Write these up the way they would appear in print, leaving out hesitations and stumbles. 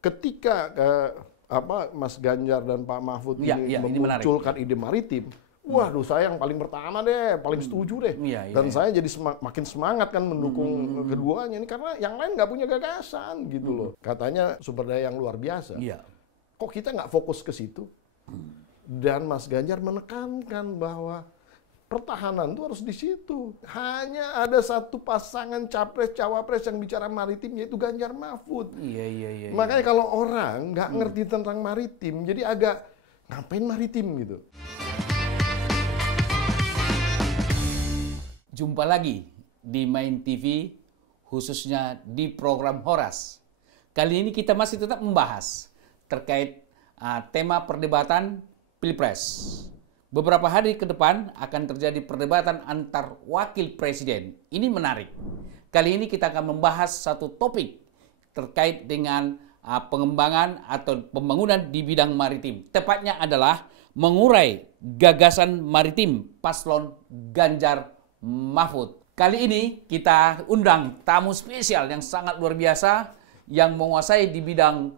ketika Mas Ganjar dan Pak Mahfud ini memunculkan ide maritim, waduh saya yang paling pertama deh, paling setuju deh. Dan saya jadi makin semangat kan mendukung keduanya ini karena yang lain nggak punya gagasan gitu loh. Katanya sumber daya yang luar biasa. Kok kita nggak fokus ke situ? Dan Mas Ganjar menekankan bahwa pertahanan itu harus di situ. Hanya ada satu pasangan capres-cawapres yang bicara maritim, yaitu Ganjar Mahfud. Makanya kalau orang nggak ngerti tentang maritim, jadi agak ngapain maritim gitu. Jumpa lagi di Main TV, khususnya di program Horas. Kali ini kita masih tetap membahas terkait tema perdebatan Pilpres. Beberapa hari ke depan akan terjadi perdebatan antar wakil presiden. Ini menarik. Kali ini kita akan membahas satu topik terkait dengan pengembangan atau pembangunan di bidang maritim. Tepatnya adalah mengurai gagasan maritim paslon Ganjar Mahfud. Kali ini kita undang tamu spesial yang sangat luar biasa yang menguasai di bidang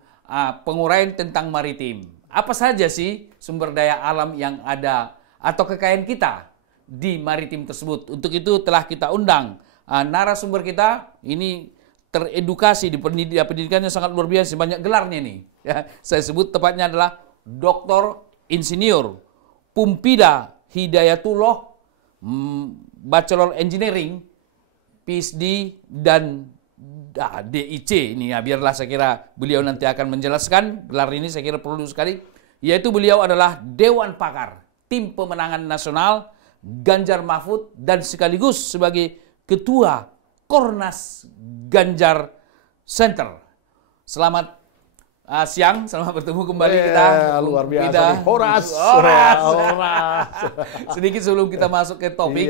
penguraian tentang maritim. Apa saja sih sumber daya alam yang ada atau kekayaan kita di maritim tersebut? Untuk itu telah kita undang narasumber kita. Ini teredukasi di pendidikannya sangat luar biasa, banyak gelarnya nih. Ya, saya sebut tepatnya adalah Dr. Insinyur Pumpida Hidayatullah, Bachelor Engineering, PhD dan DIC. Ini ya, biarlah saya kira beliau nanti akan menjelaskan gelar ini, saya kira perlu sekali. Yaitu beliau adalah Dewan Pakar Tim Pemenangan Nasional Ganjar Mahfud dan sekaligus sebagai Ketua Kornas Ganjar Center. Selamat siang, selamat bertemu kembali kita. Luar biasa nih. Horas. Sedikit sebelum kita masuk ke topik,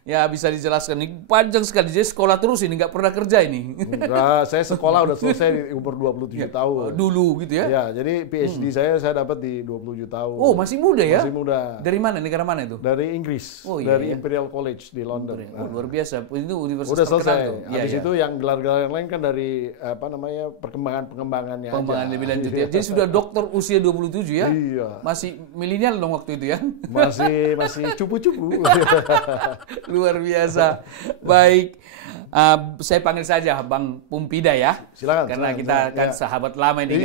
ya bisa dijelaskan, ini panjang sekali, jadi sekolah terus ini, nggak pernah kerja ini. Enggak, saya sekolah udah selesai di umur 27 tahun. Dulu gitu ya? Ya, jadi PhD saya dapat di 27 tahun. Oh, masih muda ya? Masih muda. Dari mana, negara mana itu? Dari Inggris, dari Imperial College di London. Oh, luar biasa, itu universitas udah selesai. Tuh. Habis itu yang gelar-gelar yang lain kan dari perkembangannya pengembangan lebih lanjut ya. Jadi sudah doktor usia 27 ya? Iya. Masih milenial dong waktu itu ya? Masih cupu-cupu. Luar biasa. Baik, saya panggil saja Bang Pumpida ya. Silakan. Karena kita kan sahabat lama ini,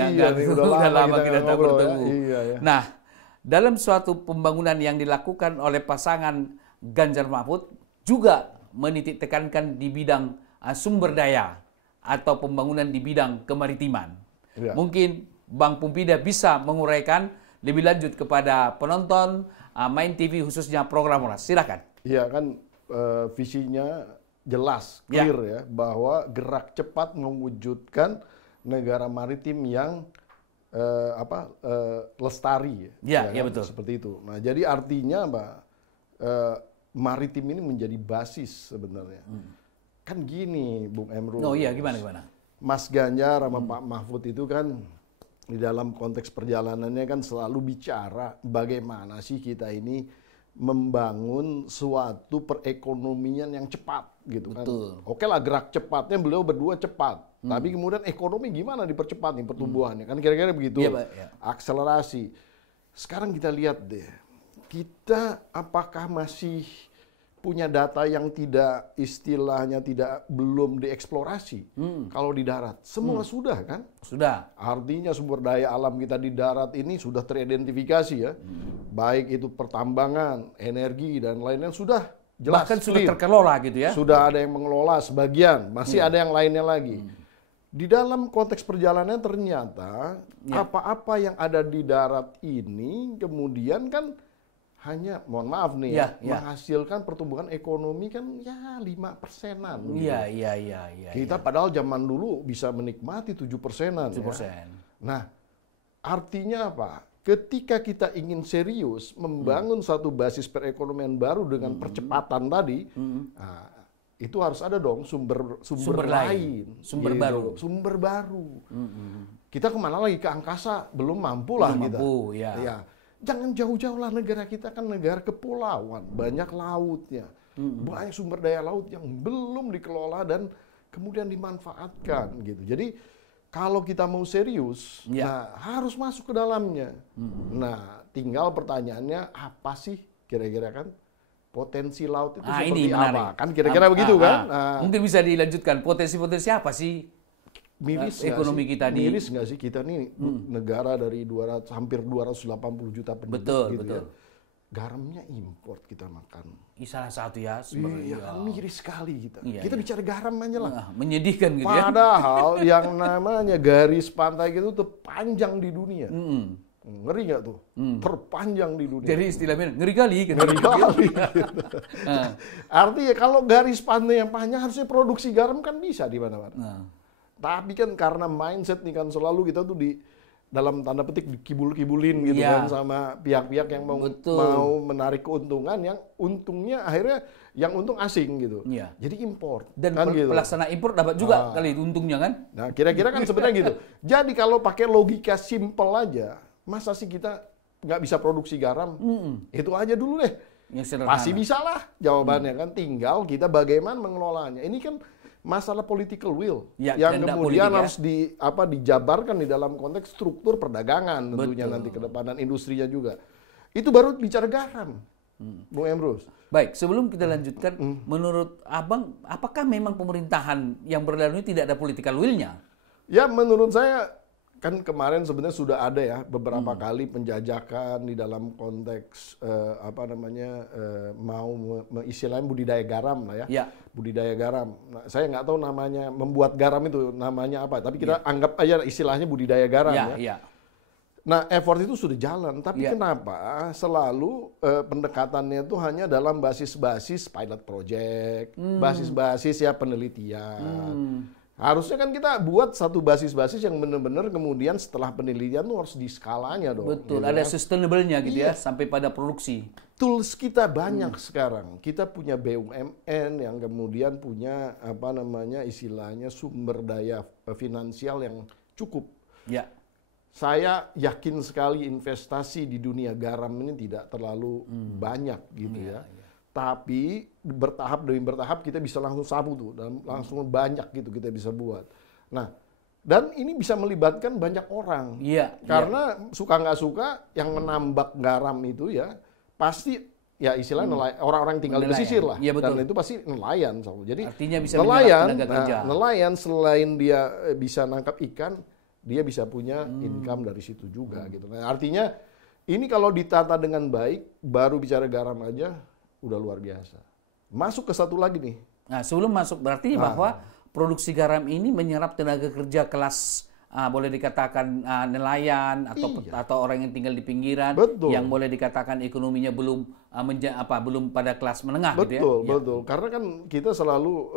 udah lama kita tak bertemu. Ya. Nah, dalam suatu pembangunan yang dilakukan oleh pasangan Ganjar Mahfud juga menitik tekankan di bidang sumber daya atau pembangunan di bidang kemaritiman. Ya. Mungkin Bang Pumpida bisa menguraikan lebih lanjut kepada penonton Main TV khususnya program Horas. Silakan. Iya kan, visinya jelas, clear ya, bahwa gerak cepat mewujudkan negara maritim yang lestari. Ya kan? Betul. Seperti itu. Nah, jadi artinya maritim ini menjadi basis sebenarnya. Kan gini, Bung Emrul. Oh iya, gimana? Mas Ganjar sama Pak Mahfud itu kan di dalam konteks perjalanannya kan selalu bicara bagaimana sih kita ini membangun suatu perekonomian yang cepat gitu. Betul. Kan. Oke lah, gerak cepatnya beliau berdua cepat. Tapi kemudian ekonomi gimana dipercepat nih pertumbuhannya. Kan kira-kira begitu. Akselerasi. Sekarang kita lihat deh. Kita apakah masih punya data yang belum dieksplorasi kalau di darat. Semua sudah kan? Sudah. Artinya sumber daya alam kita di darat ini sudah teridentifikasi ya. Baik itu pertambangan, energi dan lain-lain sudah jelas. Bahkan sudah terkelola gitu ya? Sudah ada yang mengelola sebagian, masih ada yang lainnya lagi. Di dalam konteks perjalanan ternyata apa-apa yang ada di darat ini kemudian kan hanya, mohon maaf nih, menghasilkan pertumbuhan ekonomi kan ya 5%-an. Iya. Kita padahal zaman dulu bisa menikmati 7%-an. 7%. Ya. Nah, artinya apa? Ketika kita ingin serius membangun satu basis perekonomian baru dengan percepatan tadi, itu harus ada dong sumber lain. Sumber gitu. baru. Sumber baru. Kita kemana lagi? Ke angkasa? Belum mampu lah kita. Ya. Jangan jauh-jauh lah, negara kita kan negara kepulauan, banyak lautnya, banyak sumber daya laut yang belum dikelola dan kemudian dimanfaatkan gitu. Jadi kalau kita mau serius, nah harus masuk ke dalamnya. Nah, tinggal pertanyaannya apa sih kira-kira kan potensi laut itu seperti apa? Kan kira-kira begitu kan? Nah, mungkin bisa dilanjutkan, potensi-potensi apa sih miris ekonomi kita di... Miris nggak sih kita nih negara dari hampir 280 juta penduduk gitu ya. Garamnya import kita makan. Salah satu ya sebenarnya. Iya, miris sekali kita. Kita bicara garam aja lah. Menyedihkan gitu ya. Padahal yang namanya garis pantai gitu tuh panjang di dunia. Ngeri nggak tuh? Terpanjang di dunia. Jadi istilahnya ngeri kali. Ngeri kali. Gitu. Artinya kalau garis pantai yang panjang harusnya produksi garam kan bisa di mana-mana. Tapi kan karena mindset nih kan selalu kita tuh dalam tanda petik dikibul-kibulin gitu kan sama pihak-pihak yang mau menarik keuntungan yang untungnya akhirnya yang untung asing gitu. Jadi impor. Dan kan gitu. Pelaksana impor dapat juga kali untungnya kan? Nah, kira-kira kan sebenarnya gitu. Jadi kalau pakai logika simpel aja, masa sih kita nggak bisa produksi garam? Itu aja dulu deh. Pasti bisa lah jawabannya kan. Tinggal kita bagaimana mengelolanya. Ini kan masalah political will yang kemudian harus dijabarkan di dalam konteks struktur perdagangan tentunya nanti ke depan dan industrinya juga. Itu baru bicara garam, Bung Emrus. Baik, sebelum kita lanjutkan, menurut Abang, apakah memang pemerintahan yang berlalu ini tidak ada political will-nya? Ya, menurut saya kan kemarin sebenarnya sudah ada ya beberapa kali penjajakan di dalam konteks istilahnya budidaya garam lah ya. Budidaya garam. Nah, saya nggak tahu namanya membuat garam itu namanya apa, tapi kita anggap aja istilahnya budidaya garam ya. Nah, effort itu sudah jalan, tapi kenapa selalu pendekatannya itu hanya dalam basis-basis pilot project, basis-basis ya penelitian. Harusnya kan kita buat satu basis-basis yang benar-benar kemudian setelah penelitian tuh harus di skalanya dong. Betul, gitu ada sustainable-nya gitu ya, sampai pada produksi. Tools kita banyak sekarang. Kita punya BUMN yang kemudian punya istilahnya sumber daya finansial yang cukup. Saya yakin sekali investasi di dunia garam ini tidak terlalu banyak gitu ya. Tapi bertahap demi bertahap kita bisa langsung sapu tuh, dan langsung banyak gitu kita bisa buat. Nah, dan ini bisa melibatkan banyak orang. Karena suka nggak suka yang menambak garam itu ya pasti ya istilahnya orang-orang tinggal di pesisir lah. Dan itu pasti nelayan. Jadi artinya bisa nelayan, nelayan selain dia bisa nangkap ikan, dia bisa punya income dari situ juga gitu. Nah, artinya ini kalau ditata dengan baik, baru bicara garam aja udah luar biasa. Masuk ke satu lagi nih. Nah, sebelum masuk berarti bahwa produksi garam ini menyerap tenaga kerja kelas boleh dikatakan nelayan atau orang yang tinggal di pinggiran. Yang boleh dikatakan ekonominya belum pada kelas menengah gitu ya. Betul. Karena kan kita selalu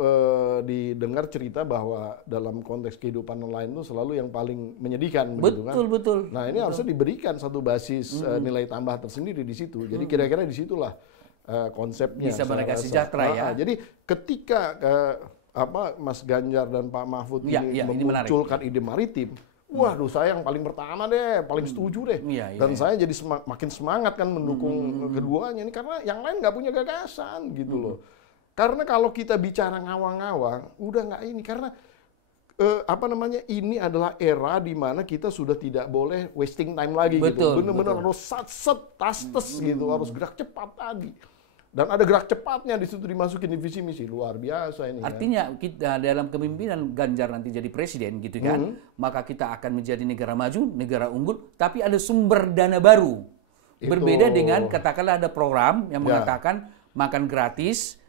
didengar cerita bahwa dalam konteks kehidupan nelayan itu selalu yang paling menyedihkan betul. Nah, ini harusnya diberikan satu basis nilai tambah tersendiri di situ. Jadi kira-kira di situlah konsepnya bisa mereka sejahtera ya. Jadi ketika Mas Ganjar dan Pak Mahfud ini memunculkan ide maritim, waduh saya yang paling pertama deh, paling setuju deh. Dan saya jadi makin semangat kan mendukung keduanya ini karena yang lain nggak punya gagasan gitu loh. Karena kalau kita bicara ngawang-ngawang, udah nggak ini karena ini adalah era di mana kita sudah tidak boleh wasting time lagi gitu. Benar-benar harus tas gitu, harus gerak cepat tadi. Dan ada gerak cepatnya di situ dimasukin di visi misi luar biasa ini. Artinya kita dalam kepemimpinan Ganjar nanti jadi presiden gitu kan, maka kita akan menjadi negara maju, negara unggul, tapi ada sumber dana baru. Berbeda dengan katakanlah ada program yang mengatakan makan gratis,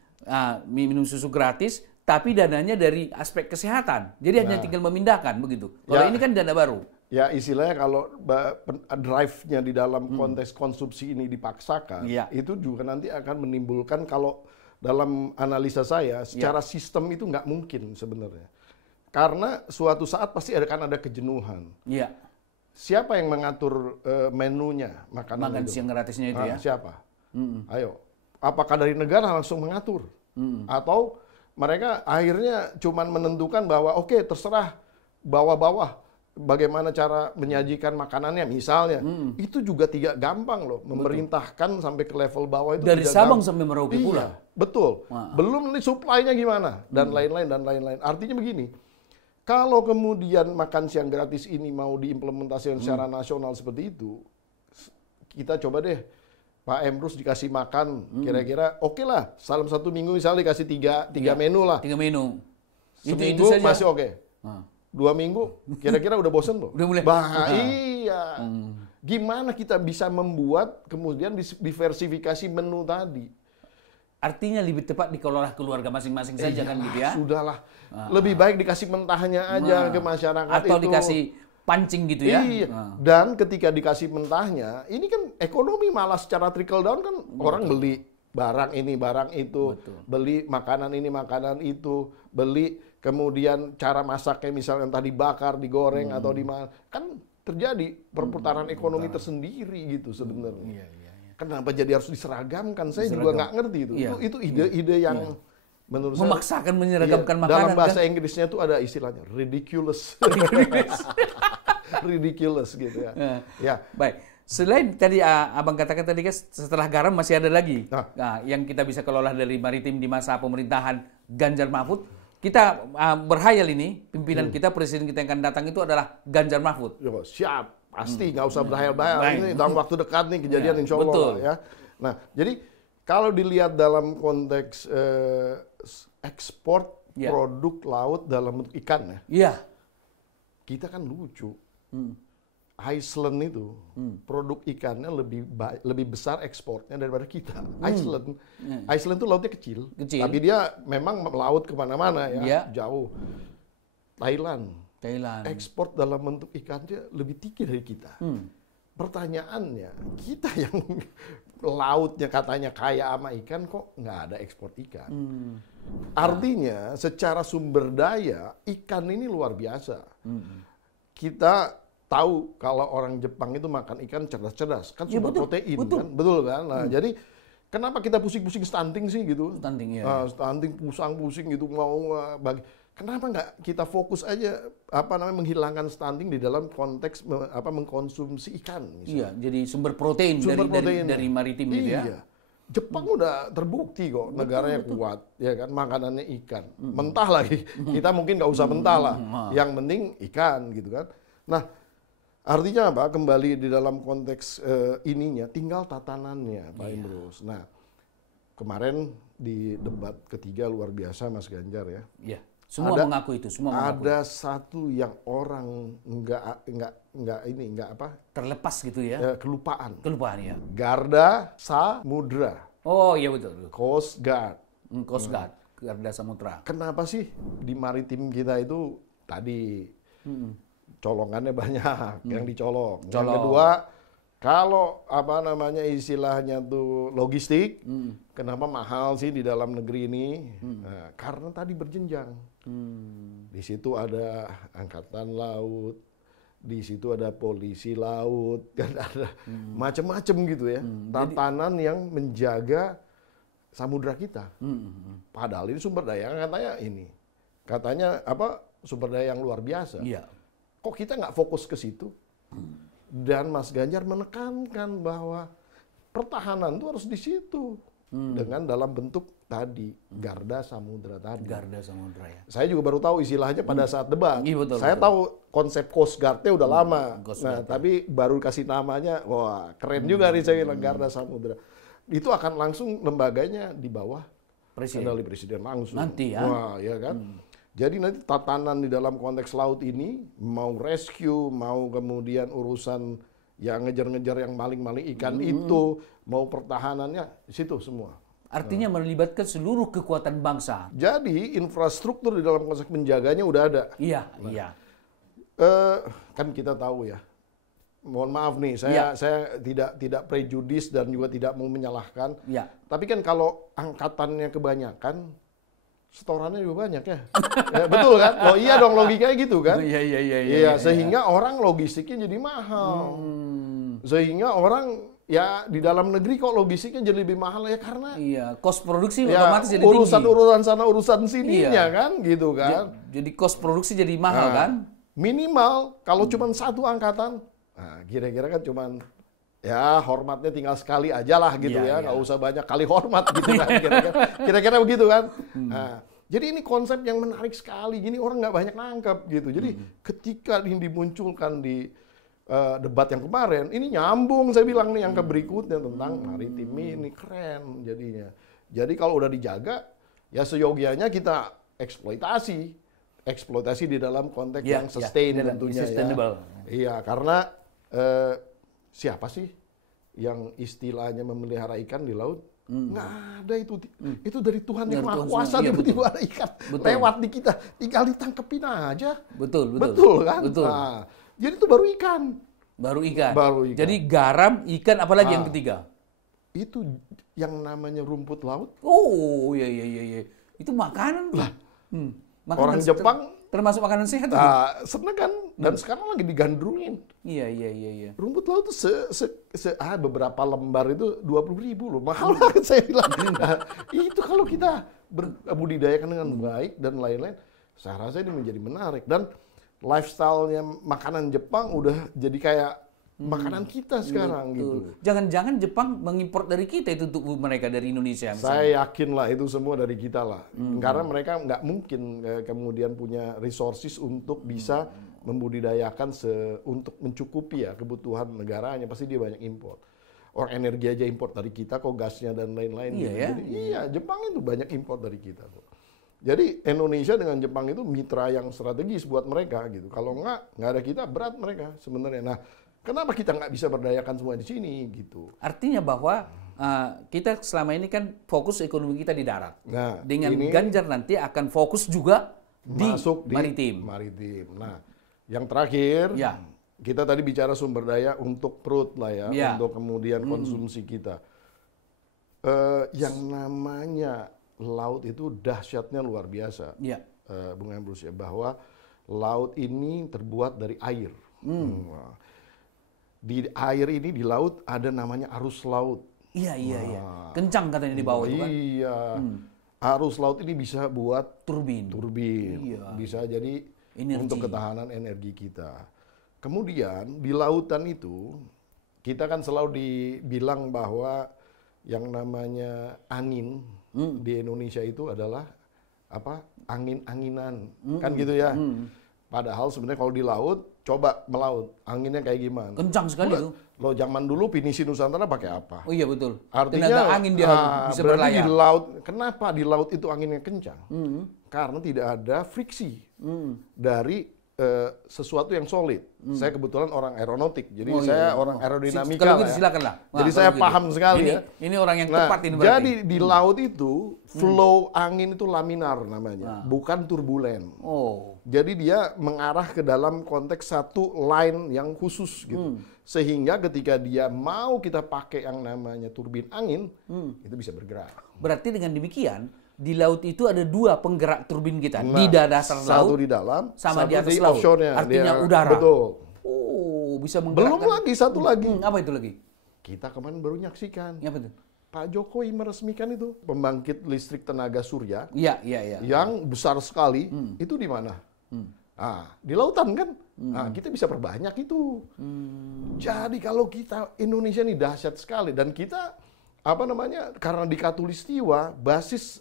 minum susu gratis, tapi dananya dari aspek kesehatan. Jadi hanya tinggal memindahkan begitu. Kalau ini kan dana baru. Ya istilahnya kalau drive-nya di dalam konteks konsumsi ini dipaksakan, itu juga nanti akan menimbulkan kalau dalam analisa saya secara sistem itu nggak mungkin sebenarnya. Karena suatu saat pasti akan ada kejenuhan. Siapa yang mengatur menunya makan siang gratisnya itu ya? Siapa? Ayo, apakah dari negara langsung mengatur? Atau mereka akhirnya cuman menentukan bahwa oke, terserah bawah-bawah bagaimana cara menyajikan makanannya misalnya. Itu juga tidak gampang loh. Memerintahkan sampai ke level bawah itu dari Sabang sampai Merauke pula. Betul. Belum nih supply-nya gimana dan lain-lain. Artinya begini. Kalau kemudian makan siang gratis ini mau diimplementasikan secara nasional seperti itu, kita coba deh Pak Emrus dikasih makan kira-kira oke lah. Dalam 1 minggu misalnya dikasih tiga menu lah. 3 menu. Seminggu itu masih oke. 2 minggu kira-kira udah bosen loh. Udah mulai. Iya. Gimana kita bisa membuat kemudian diversifikasi menu tadi? Artinya lebih tepat dikelola keluarga masing-masing saja kan gitu ya? Sudahlah. Lebih baik dikasih mentahnya aja ke masyarakat atau itu. Dikasih pancing gitu ya? Iya. Dan ketika dikasih mentahnya, ini kan ekonomi malah secara trickle down kan orang beli barang ini, barang itu, beli makanan ini, makanan itu, beli kemudian cara masaknya misalnya yang tadi bakar, digoreng atau dimana, kan terjadi perputaran ekonomi tersendiri gitu sebenarnya. Kenapa jadi harus diseragamkan? Saya juga nggak ngerti itu. Itu ide-ide yang menurut memaksakan menyeragamkan makanan. Dalam bahasa Inggrisnya itu ada istilahnya ridiculous. Ridiculous gitu ya. Ya. Baik. Selain tadi Abang katakan tadi kan setelah garam masih ada lagi yang kita bisa kelola dari maritim di masa pemerintahan Ganjar Mahfud. Kita berhayal ini pimpinan kita, presiden kita yang akan datang itu adalah Ganjar Mahfud. Yo, siap. Pasti nggak usah berhayal-hayal, ini dalam waktu dekat nih kejadian insya Allah ya. Nah, jadi kalau dilihat dalam konteks ekspor produk laut dalam bentuk ikan ya, kita kan lucu. Iceland itu produk ikannya lebih besar ekspornya daripada kita. Iceland itu lautnya kecil, tapi dia memang laut kemana-mana ya, jauh. Thailand. Ekspor dalam bentuk ikannya lebih tinggi dari kita. Pertanyaannya, kita yang lautnya katanya kaya sama ikan, kok nggak ada ekspor ikan? Artinya, secara sumber daya, ikan ini luar biasa. Kita tahu kalau orang Jepang itu makan ikan cerdas-cerdas, kan sumber protein, kan? Betul kan? Nah, jadi kenapa kita pusing-pusing stunting sih gitu? Stunting ya. Stunting pusing gitu mau bagi. Kenapa nggak kita fokus aja menghilangkan stunting di dalam konteks mengkonsumsi ikan? Misalnya. Iya, jadi sumber protein dari maritim gitu ya. Jepang udah terbukti kok negaranya kuat, ya kan, makanannya ikan, mentah lagi. Kita mungkin nggak usah mentah lah, yang penting ikan gitu kan. Nah, artinya apa? Kembali di dalam konteks ininya, tinggal tatanannya, Pak Emrus. Nah, kemarin di debat ketiga luar biasa Mas Ganjar ya. Iya. Semua mengaku itu, semua mengaku. Ada satu yang orang nggak terlepas gitu ya. Kelupaan ya. Garda Samudra. Oh iya betul. Coast Guard. Coast Guard, Garda Samudra. Kenapa sih di maritim kita itu tadi colongannya banyak yang dicolong. Yang kedua, kalau istilahnya tuh logistik, kenapa mahal sih di dalam negeri ini? Nah, karena tadi berjenjang. Di situ ada angkatan laut, di situ ada polisi laut, kan ada macam-macam gitu ya. Tatanan yang menjaga samudra kita. Padahal ini sumber daya katanya sumber daya yang luar biasa. Iya. Kok kita nggak fokus ke situ? Dan Mas Ganjar menekankan bahwa pertahanan itu harus di situ dengan dalam bentuk tadi Garda Samudra tadi. Garda Samudra ya. Saya juga baru tahu istilahnya pada saat debat. Iya, betul, saya tahu konsep Coast Guard-nya udah lama. Tapi baru kasih namanya, wah keren juga nih saya bilang Garda Samudra. Itu akan langsung lembaganya di bawah kendali presiden langsung. Nanti ya. Wah, ya kan. Jadi nanti tatanan di dalam konteks laut ini, mau rescue, mau kemudian urusan yang ngejar-ngejar yang maling-maling ikan itu, mau pertahanannya, di situ semua. Artinya melibatkan seluruh kekuatan bangsa. Jadi infrastruktur di dalam konteks menjaganya udah ada. Iya. Kan kita tahu ya. Mohon maaf nih, saya tidak prejudis dan juga tidak mau menyalahkan. Iya. Tapi kan kalau angkatannya kebanyakan, setorannya juga banyak ya. Ya betul kan? Oh iya dong, logikanya gitu kan? Iya, sehingga orang logistiknya jadi mahal. Sehingga orang ya di dalam negeri kok logistiknya jadi lebih mahal ya karena cost produksi otomatis jadi tinggi. Urusan sana urusan sininya kan gitu kan. Jadi cost produksi jadi mahal kan? Minimal kalau cuma satu angkatan, nah kira-kira kan cuma ya hormatnya tinggal sekali aja lah gitu nggak usah banyak kali hormat gitu kan kira-kira begitu kan. Nah, Jadi ini konsep yang menarik sekali. Gini orang nggak banyak nangkep gitu. Jadi ketika ini dimunculkan di debat yang kemarin, ini nyambung saya bilang nih yang ke berikutnya tentang maritim ini keren jadinya. Jadi kalau udah dijaga, ya seyogianya kita eksploitasi di dalam konteks yang sustain tentunya ya. Iya, karena siapa sih yang istilahnya memelihara ikan di laut? Nggak ada itu dari Tuhan yang Maha Kuasa, tiba-tiba ada ikan lewat di kita, tinggal ditangkepin aja. Betul kan? Betul. Nah, jadi itu baru ikan. Jadi garam, ikan, apalagi yang ketiga? Itu yang namanya rumput laut. Oh, iya. Itu makanan. Lah, makanan orang Jepang termasuk makanan sehat. Seneng kan? Dan sekarang lagi digandrungin. Iya. Rumput laut tuh beberapa lembar itu 20.000 loh. Mahal banget saya bilang. Nah, itu kalau kita berbudidayakan dengan baik dan lain-lain, saya rasa ini menjadi menarik. Dan lifestyle-nya makanan Jepang udah jadi kayak makanan kita sekarang gitu. Jangan-jangan Jepang mengimpor dari kita itu untuk mereka dari Indonesia misalnya. Saya yakin lah itu semua dari kita lah. Karena mereka nggak mungkin kemudian punya resources untuk bisa membudidayakan untuk mencukupi ya kebutuhan negaranya. Pasti dia banyak impor. Orang energi aja impor dari kita kok, gasnya dan lain-lain. Iya, gitu. Jadi, iya, Jepang itu banyak impor dari kita kok. Jadi Indonesia dengan Jepang itu mitra yang strategis buat mereka gitu. Kalau nggak ada kita berat mereka sebenarnya. Nah, kenapa kita nggak bisa berdayakan semua di sini gitu? Artinya bahwa kita selama ini kan fokus ekonomi kita di darat. Nah, dengan Ganjar nanti akan fokus juga di maritim. Nah, yang terakhir, kita tadi bicara sumber daya untuk perut lah ya, untuk kemudian konsumsi kita. Yang namanya laut itu dahsyatnya luar biasa, Bung Emrus ya, bahwa laut ini terbuat dari air. Di air ini di laut ada namanya arus laut. Iya. Kencang katanya di bawah itu kan. Iya. Arus laut ini bisa buat turbin. Iya. Bisa jadi untuk ketahanan energi kita. Kemudian di lautan itu kita kan selalu dibilang bahwa yang namanya angin di Indonesia itu adalah angin-anginan, kan gitu ya. Padahal sebenarnya kalau di laut, coba melaut, anginnya kayak gimana? Kencang sekali itu. Lo zaman dulu Pinisi Nusantara pakai apa? Oh iya betul. Artinya tenaga angin dia bisa berlayar. Di laut, kenapa di laut itu anginnya kencang? Karena tidak ada friksi dari sesuatu yang solid. Saya kebetulan orang aeronautik, jadi saya orang aerodinamika. Kalau gitu silakanlah. Jadi saya paham sekali ya. Ini orang yang tepat ini berarti. Jadi di laut itu flow angin itu laminar namanya, bukan turbulen. Jadi dia mengarah ke dalam konteks satu line yang khusus gitu. Sehingga ketika dia mau kita pakai yang namanya turbin angin, itu bisa bergerak. Berarti dengan demikian di laut itu ada dua penggerak turbin kita, di dasar laut, satu di dalam, sama satu di atas di laut. offshore-nya. Artinya udara. Betul. Bisa menggerakkan. Belum lagi, satu lagi. Apa itu lagi? Kita kemarin baru nyaksikan. Apa itu? Pak Jokowi meresmikan itu pembangkit listrik tenaga surya. Iya. Yang besar sekali. Itu di mana? Di lautan kan. Kita bisa perbanyak itu. Jadi kalau kita Indonesia ini dahsyat sekali, dan kita karena di Katulistiwa basis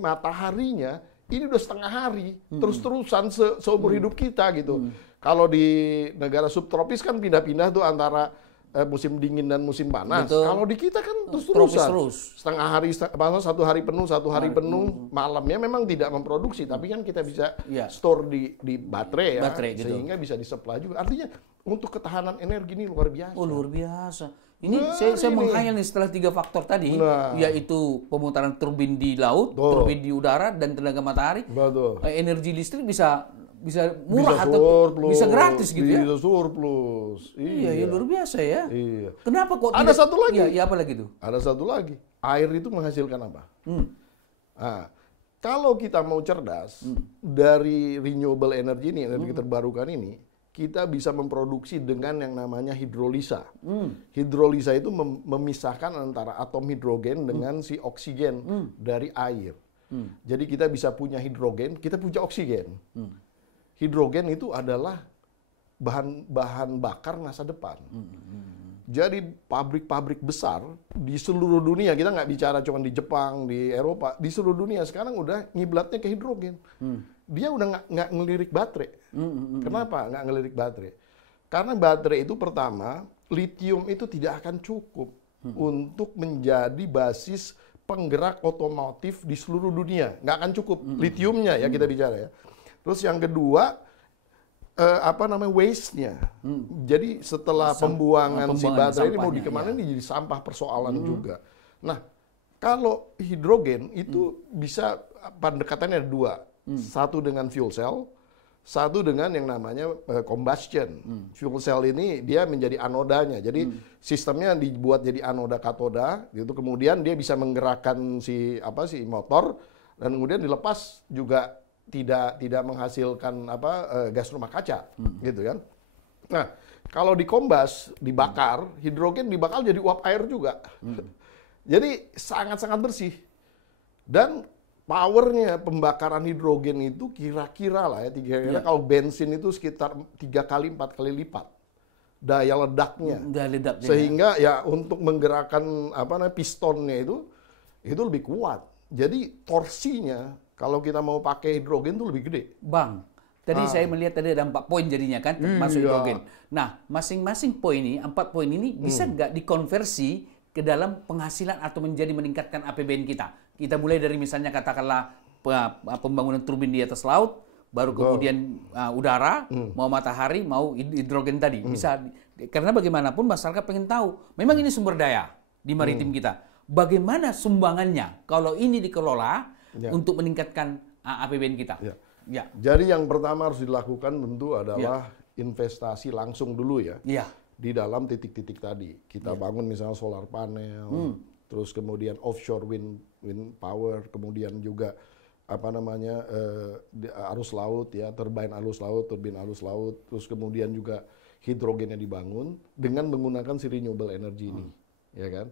mataharinya ini udah setengah hari terus-terusan seumur hidup kita gitu. Kalau di negara subtropis kan pindah-pindah tuh antara musim dingin dan musim panas. Kalau di kita kan terus-terusan setengah hari, satu hari penuh, malamnya memang tidak memproduksi, tapi kan kita bisa store di baterai ya, sehingga bisa disupply juga. Artinya untuk ketahanan energi ini luar biasa. Luar biasa. Ini saya menghayal nih setelah 3 faktor tadi, yaitu pemutaran turbin di laut, turbin di udara, dan tenaga matahari. Betul. Energi listrik bisa murah atau bisa gratis gitu ya. Bisa surplus. Iya, luar biasa ya. Iya. Kenapa kok ada satu lagi? Iya, apa lagi tuh? Ada satu lagi. Air itu menghasilkan apa? Kalau kita mau cerdas dari renewable energy ini, energi terbarukan ini, kita bisa memproduksi dengan yang namanya hidrolisa. Hidrolisa itu memisahkan antara atom hidrogen dengan si oksigen dari air. Jadi kita bisa punya hidrogen, kita punya oksigen. Hidrogen itu adalah bahan bakar masa depan. Jadi pabrik-pabrik besar di seluruh dunia, kita nggak bicara cuma di Jepang, di Eropa, di seluruh dunia sekarang udah ngiblatnya ke hidrogen. Dia udah nggak ngelirik baterai. Kenapa nggak ngelirik baterai? Karena baterai itu pertama, litium itu tidak akan cukup untuk menjadi basis penggerak otomotif di seluruh dunia. Nggak akan cukup litiumnya ya kita bicara ya. Terus yang kedua, waste-nya. Jadi setelah pembuangan si baterai ini mau dikemana ini jadi sampah persoalan juga. Nah, kalau hidrogen itu bisa pendekatannya ada dua. Satu dengan fuel cell, satu dengan yang namanya combustion. Fuel cell ini dia menjadi anodanya. Jadi sistemnya dibuat jadi anoda katoda gitu. Kemudian dia bisa menggerakkan si motor dan kemudian dilepas juga tidak menghasilkan gas rumah kaca gitu kan. Nah, kalau dikombas, dibakar, hidrogen dibakar jadi uap air juga. Jadi sangat-sangat bersih. Dan powernya pembakaran hidrogen itu kira-kira lah ya, kalau bensin itu sekitar 3 kali 4 kali lipat daya ledaknya. Sehingga ya untuk menggerakkan pistonnya itu lebih kuat. Jadi torsinya kalau kita mau pakai hidrogen itu lebih gede. Bang, tadi saya melihat tadi ada 4 poin jadinya kan, termasuk hidrogen. Nah, masing-masing poin ini, 4 poin ini bisa nggak dikonversi ke dalam penghasilan atau meningkatkan APBN kita? Kita mulai dari misalnya katakanlah pembangunan turbin di atas laut, baru kemudian udara, mau matahari, mau hidrogen tadi. Bisa, karena bagaimanapun masyarakat pengen tahu, memang ini sumber daya di maritim kita. Bagaimana sumbangannya kalau ini dikelola untuk meningkatkan APBN kita? Ya. Jadi yang pertama harus dilakukan tentu adalah investasi langsung dulu ya. Di dalam titik-titik tadi. Kita bangun misalnya solar panel, terus kemudian offshore wind power, kemudian juga arus laut ya, turbin arus laut, terus kemudian juga hidrogennya dibangun dengan menggunakan si renewable energy ini, ya kan?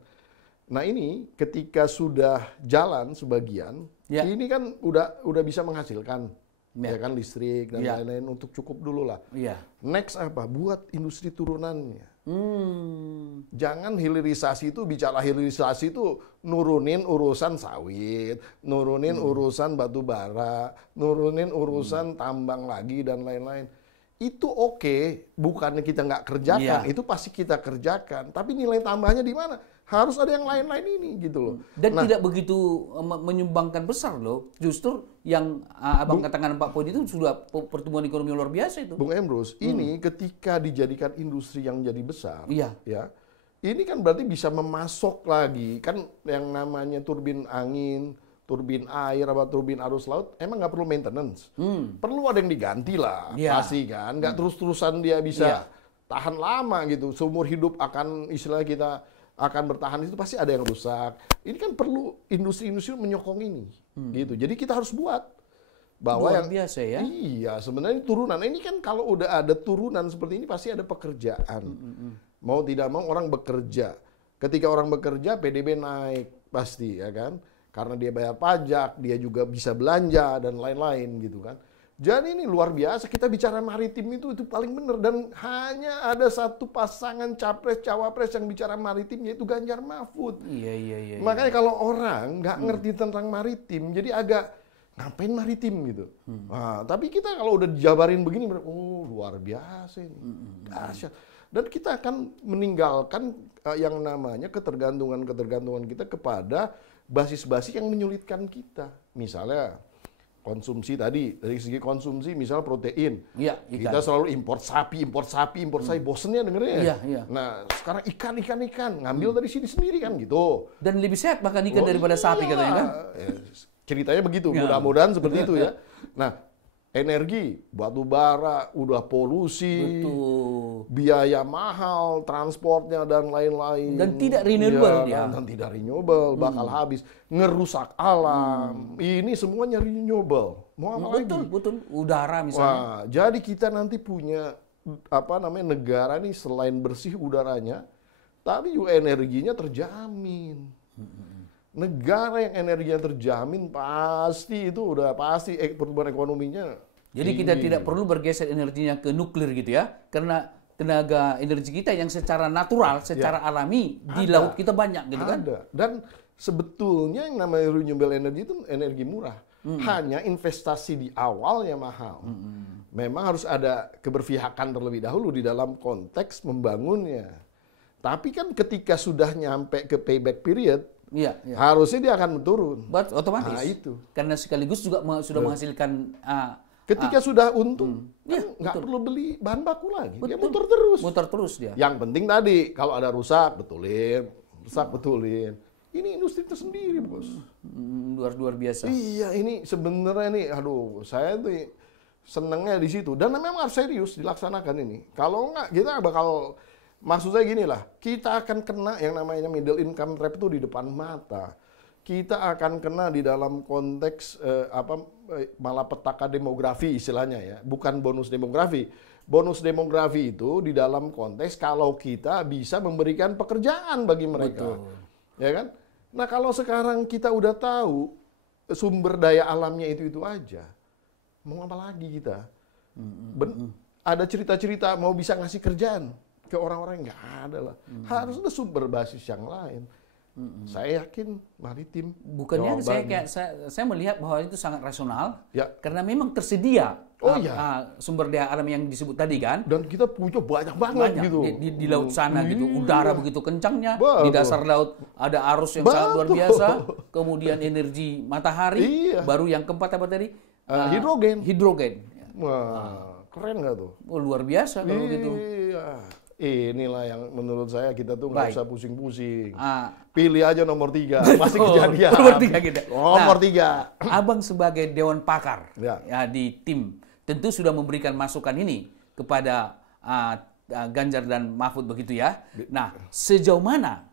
Nah ini ketika sudah jalan sebagian, ini kan udah bisa menghasilkan, ya kan, listrik dan lain-lain untuk cukup dulu lah. Next apa? Buat industri turunannya. Jangan hilirisasi itu, bicara hilirisasi itu nurunin urusan sawit, nurunin urusan batu bara, nurunin urusan tambang lagi dan lain-lain. Itu oke, bukannya kita nggak kerjakan, itu pasti kita kerjakan. Tapi nilai tambahnya di mana? Harus ada yang lain-lain ini gitu loh. Dan tidak begitu menyumbangkan besar loh. Justru yang Abang katakan 4 poin itu sudah pertumbuhan ekonomi luar biasa itu. Bung Emrus, ini ketika dijadikan industri yang jadi besar, ya, ini kan berarti bisa memasok lagi kan yang namanya turbin angin, turbin air, turbin arus laut, emang nggak perlu maintenance. Perlu ada yang diganti lah, pasti kan. Nggak terus-terusan dia bisa tahan lama gitu. Seumur hidup akan istilahnya kita akan bertahan itu pasti ada yang rusak. Ini kan perlu industri-industri menyokong ini, gitu. Jadi kita harus buat bahwa luar biasa ya. Iya, sebenarnya turunan ini kan kalau udah ada turunan seperti ini pasti ada pekerjaan. Mau tidak mau orang bekerja. Ketika orang bekerja, PDB naik pasti ya kan. Karena dia bayar pajak, dia juga bisa belanja dan lain-lain gitu kan. Jadi ini luar biasa, kita bicara maritim itu paling benar. Dan hanya ada satu pasangan capres-cawapres yang bicara maritim, yaitu Ganjar Mahfud. Iya. Makanya kalau orang nggak ngerti tentang maritim, jadi agak ngapain maritim gitu. Nah, tapi kita kalau udah dijabarin begini, oh luar biasa ini, dahsyat. Dan kita akan meninggalkan yang namanya ketergantungan kita kepada basis-basis yang menyulitkan kita. Misalnya konsumsi tadi, dari segi konsumsi misalnya protein. Kita selalu impor sapi, bosennya dengernya. Nah, sekarang ikan, ngambil dari sini sendiri kan gitu. Dan lebih sehat bahkan ikan daripada sapi katanya kan. Ceritanya begitu, mudah-mudahan seperti itu ya. Nah, energi, batu bara, udah polusi, biaya mahal, transportnya dan lain-lain. Dan tidak renewable Dan tidak renewable, bakal habis, ngerusak alam. Ini semuanya renewable. Mau apa lagi? Betul. Udara misalnya. Jadi kita nanti punya negara nih selain bersih udaranya, tapi juga energinya terjamin. Negara yang energinya terjamin pasti pertumbuhan ekonominya. Jadi kita tidak perlu bergeser energinya ke nuklir gitu ya, karena tenaga energi kita yang secara natural, secara alami di laut kita banyak gitu kan. Ada. Dan sebetulnya yang namanya renewable energy itu energi murah. Hanya investasi di awalnya mahal. Memang harus ada keberpihakan terlebih dahulu di dalam konteks membangunnya. Tapi kan ketika sudah nyampe ke payback period, harusnya dia akan turun. Otomatis. Nah, itu. Karena sekaligus juga sudah menghasilkan. Ketika sudah untung, nggak perlu beli bahan baku lagi. Dia muter terus. Muter terus dia. Yang penting tadi, kalau ada rusak, betulin. Ini industri tersendiri, Bos. Luar biasa. Iya, ini sebenarnya nih, aduh, saya tuh senengnya di situ. Dan memang harus serius dilaksanakan ini. Kalau enggak, kita bakal, maksud saya gini lah, kita akan kena yang namanya middle income trap itu di depan mata. Kita akan kena di dalam konteks malapetaka demografi istilahnya ya, bukan bonus demografi. Bonus demografi itu di dalam konteks kalau kita bisa memberikan pekerjaan bagi mereka. Betul. Ya kan? Nah, kalau sekarang kita udah tahu sumber daya alamnya itu aja, mau apa lagi kita? Ada cerita-cerita mau bisa ngasih kerjaan ke orang-orang, nggak ada lah. Harus ada sumber basis yang lain. Saya yakin maritim. Bukannya saya melihat bahwa itu sangat rasional, karena memang tersedia sumber daya alam yang disebut tadi kan. Dan kita punya banyak banget gitu. Di laut sana gitu, udara begitu kencangnya, di dasar laut ada arus yang sangat luar biasa, kemudian energi matahari, baru yang keempat apa tadi? Hidrogen. Wah, keren nggak tuh? Luar biasa kalau gitu. Inilah yang menurut saya kita tuh nggak usah pusing-pusing. Pilih aja nomor 3, pasti kejadian. Nomor 3 kita. Nomor 3. Abang sebagai Dewan Pakar di tim tentu sudah memberikan masukan ini kepada Ganjar dan Mahfud begitu ya. Nah, sejauh mana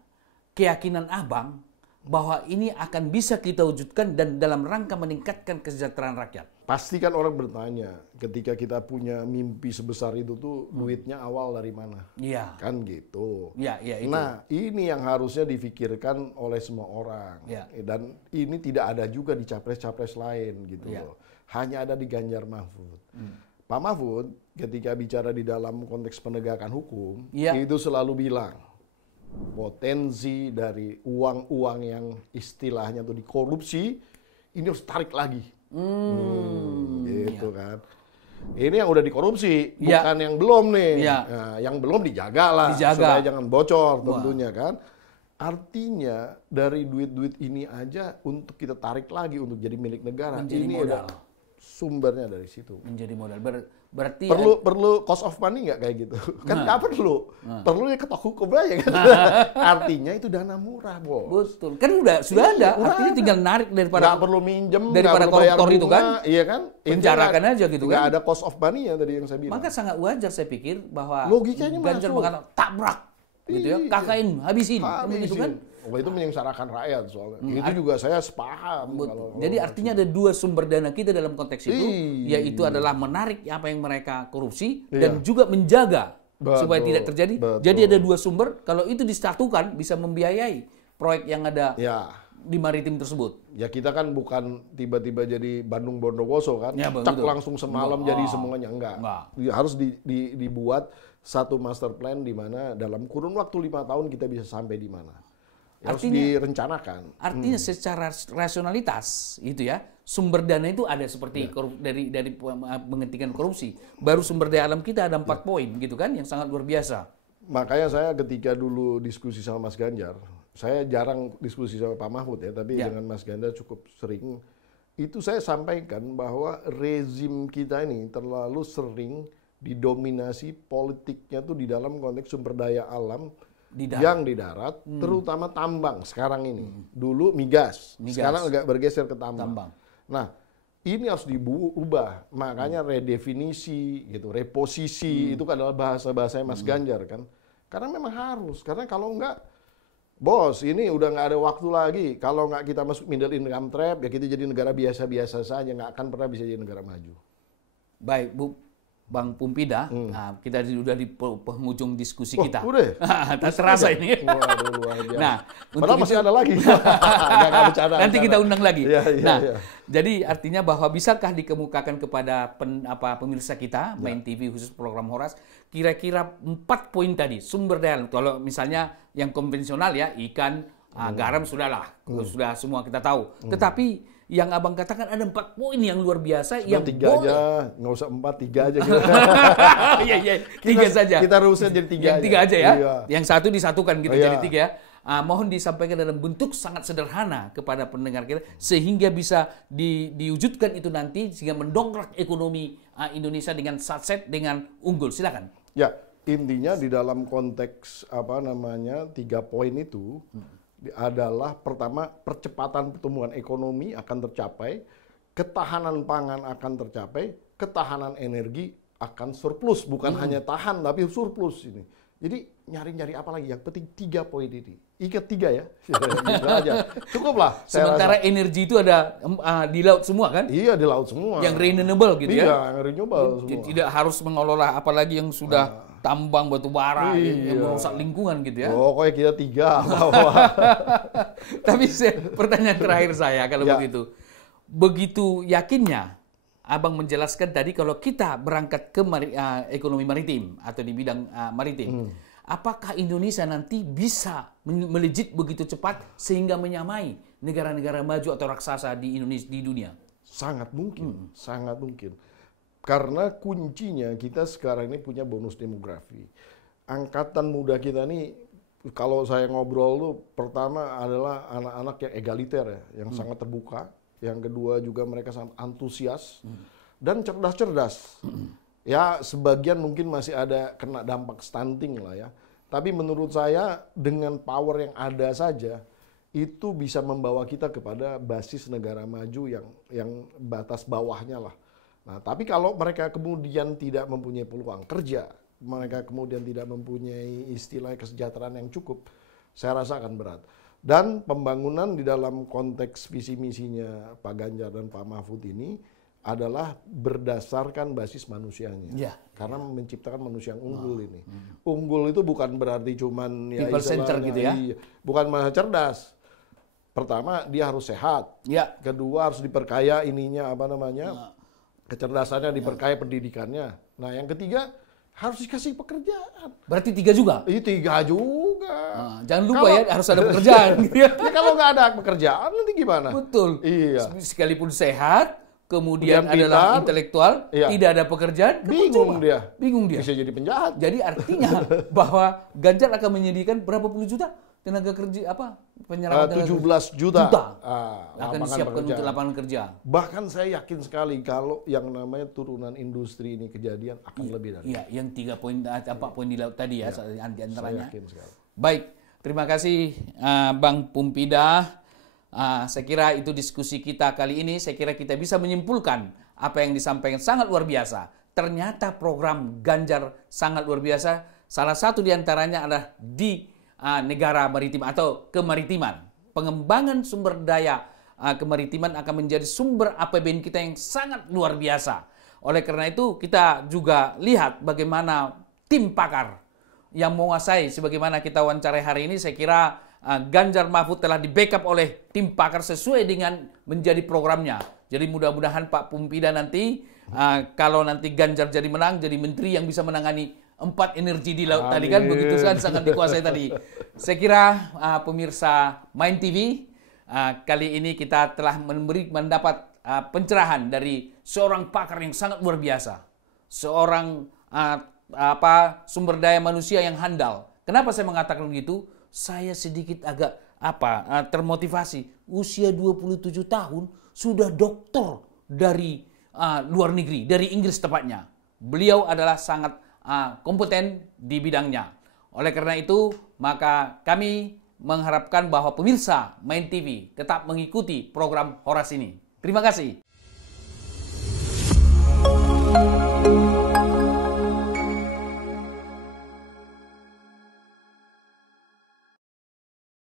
keyakinan Abang bahwa ini akan bisa kita wujudkan dan dalam rangka meningkatkan kesejahteraan rakyat? Pasti kan orang bertanya, ketika kita punya mimpi sebesar itu tuh duitnya awal dari mana? Iya. Kan gitu. Iya, itu. Nah, ini yang harusnya difikirkan oleh semua orang. Dan ini tidak ada juga di capres-capres lain gitu loh. Hanya ada di Ganjar Mahfud. Pak Mahfud ketika bicara di dalam konteks penegakan hukum, itu selalu bilang potensi dari uang-uang yang istilahnya tuh dikorupsi, ini harus tarik lagi. Gitu kan. Ini yang udah dikorupsi, bukan yang belum nih. Nah, yang belum dijaga lah, supaya jangan bocor tentunya kan. Artinya dari duit-duit ini aja untuk kita tarik lagi untuk jadi milik negara. Menjadi ini modal. Sumbernya dari situ. Menjadi modal. Berarti perlu cost of money nggak kayak gitu? Kan nggak perlu. Perlunya ketok hukum aja kan. Artinya itu dana murah, Bos. Betul. Kan sudah ada. Artinya tinggal narik daripada nggak perlu minjem, daripada koruptor itu kan. Iya kan? Penjarakan aja gitu kan. Nggak ada cost of money ya tadi yang saya bilang. Maka sangat wajar saya pikir bahwa logikanya Ganjar mengatakan tabrak gitu ya. KKN habisin. Gitu kan. Itu menyengsarakan rakyat soalnya. Itu juga saya sepaham. Jadi artinya ada 2 sumber dana kita dalam konteks itu, yaitu adalah menarik apa yang mereka korupsi dan juga menjaga supaya tidak terjadi. Jadi ada 2 sumber, kalau itu disatukan bisa membiayai proyek yang ada di maritim tersebut. Ya kita kan bukan tiba-tiba jadi Bandung Bondowoso kan, cak langsung semalam jadi semuanya, enggak. Harus dibuat satu master plan di mana dalam kurun waktu 5 tahun kita bisa sampai di mana. Harus direncanakan. Artinya secara rasionalitas itu ya, sumber dana itu ada seperti dari menghentikan korupsi. Baru sumber daya alam kita ada 4 poin gitu kan, yang sangat luar biasa. Makanya saya ketika dulu diskusi sama Mas Ganjar, saya jarang diskusi sama Pak Mahfud ya, tapi dengan Mas Ganjar cukup sering. Itu saya sampaikan bahwa rezim kita ini terlalu sering didominasi politiknya tuh di dalam konteks sumber daya alam yang di darat, terutama tambang sekarang ini. Dulu migas, sekarang agak bergeser ke tambang. Nah, ini harus diubah. Makanya redefinisi, gitu, reposisi itu adalah bahasa-bahasanya Mas Ganjar kan. Karena memang harus. Karena kalau enggak, bos, ini udah nggak ada waktu lagi. Kalau nggak kita masuk middle income trap, ya kita jadi negara biasa-biasa saja, nggak akan pernah bisa jadi negara maju. Baik, Bu. Bang Pumpida, kita sudah di penghujung diskusi kita. Udah? Tak terasa ini. Waduh, luar biasa. Nah, padahal masih ada lagi. Nggak bercanda, nanti kita undang lagi. Nah, jadi artinya bahwa bisakah dikemukakan kepada pemirsa kita, Main TV khusus program Horas, kira-kira 4 poin tadi, sumber daya. Kalau misalnya yang konvensional ya, ikan, garam sudahlah, sudah semua kita tahu. Tetapi yang abang katakan ada 4 poin yang luar biasa. Yang 3 aja, nggak usah 4, 3 aja. Iya, 3 saja. Kita rumusnya jadi 3 yang 3 aja ya. Iya. Yang 1 disatukan gitu jadi 3 ya. Mohon disampaikan dalam bentuk sangat sederhana kepada pendengar kita sehingga bisa diwujudkan itu nanti sehingga mendongkrak ekonomi Indonesia dengan satset dengan unggul. Silakan. Ya, intinya di dalam konteks 3 poin itu adalah pertama percepatan pertumbuhan ekonomi akan tercapai, ketahanan pangan akan tercapai, ketahanan energi akan surplus, bukan hanya tahan tapi surplus ini. Jadi nyari-nyari apa lagi? Yang penting 3 poin ini. Ikat 3 ya. Gitu aja. Cukup lah. Sementara energi itu ada di laut semua kan? Iya, di laut semua. Yang renewable gitu ya? Iya, yang renewable semua. Tidak harus mengelola apalagi yang sudah tambang batu bara yang merusak lingkungan gitu ya. Pokoknya kita 3. Tapi pertanyaan terakhir saya kalau begitu. Begitu yakinnya Abang menjelaskan tadi kalau kita berangkat ke ekonomi maritim atau di bidang maritim. Apakah Indonesia nanti bisa melejit begitu cepat sehingga menyamai negara-negara maju atau raksasa di Indonesia di dunia? Sangat mungkin, sangat mungkin. Karena kuncinya kita sekarang ini punya bonus demografi. Angkatan muda kita nih, kalau saya ngobrol tuh, pertama adalah anak-anak yang egaliter ya, yang sangat terbuka. Yang kedua juga mereka sangat antusias dan cerdas-cerdas. Ya sebagian mungkin masih ada kena dampak stunting lah ya. Tapi menurut saya dengan power yang ada saja, itu bisa membawa kita kepada basis negara maju yang batas bawahnya lah. Nah, tapi kalau mereka kemudian tidak mempunyai peluang kerja, mereka kemudian tidak mempunyai istilah kesejahteraan yang cukup, saya rasa akan berat. Dan pembangunan di dalam konteks visi misinya Pak Ganjar dan Pak Mahfud ini adalah berdasarkan basis manusianya. Karena menciptakan manusia yang unggul ini. Unggul itu bukan berarti cuman people center gitu ya. Bukan malah cerdas. Pertama dia harus sehat. Kedua harus diperkaya ininya kecerdasannya, diperkaya pendidikannya. Nah, yang ketiga harus dikasih pekerjaan. Berarti 3 juga? Iya 3 juga. Jangan lupa harus ada pekerjaan. Ya kalau nggak ada pekerjaan nanti gimana? Betul. Iya. Sekalipun sehat, kemudian adalah intelektual, tidak ada pekerjaan, bingung dia. Bisa jadi penjahat. Jadi artinya bahwa Ganjar akan menyediakan berapa puluh juta tenaga kerja penyerapan 17 juta. Akan disiapkan untuk lapangan kerja. Bahkan saya yakin sekali kalau yang namanya turunan industri ini kejadian akan lebih dari. Iya, yang 3 poin 4 poin di laut tadi ya, di antaranya. Saya yakin sekali. Baik, terima kasih Bang Pumpida. Saya kira itu diskusi kita kali ini. Saya kira kita bisa menyimpulkan apa yang disampaikan sangat luar biasa. Ternyata program Ganjar sangat luar biasa. Salah satu di antaranya adalah di negara maritim atau kemaritiman. Pengembangan sumber daya kemaritiman akan menjadi sumber APBN kita yang sangat luar biasa. Oleh karena itu kita juga lihat bagaimana tim pakar yang menguasai sebagaimana kita wawancarai hari ini. Saya kira Ganjar Mahfud telah di-backup oleh tim pakar sesuai dengan menjadi programnya. Jadi mudah-mudahan Pak Pumpida nanti kalau nanti Ganjar jadi menang, jadi menteri yang bisa menangani 4 energi di laut tadi kan, begitu kan sangat dikuasai tadi. Saya kira pemirsa Main TV, kali ini kita telah mendapat pencerahan dari seorang pakar yang sangat luar biasa. Seorang sumber daya manusia yang handal. Kenapa saya mengatakan begitu? Saya sedikit agak termotivasi. Usia 27 tahun sudah doktor dari luar negeri, dari Inggris tepatnya. Beliau adalah sangat kompeten di bidangnya. Oleh karena itu, maka kami mengharapkan bahwa pemirsa Main TV tetap mengikuti program Horas ini. Terima kasih.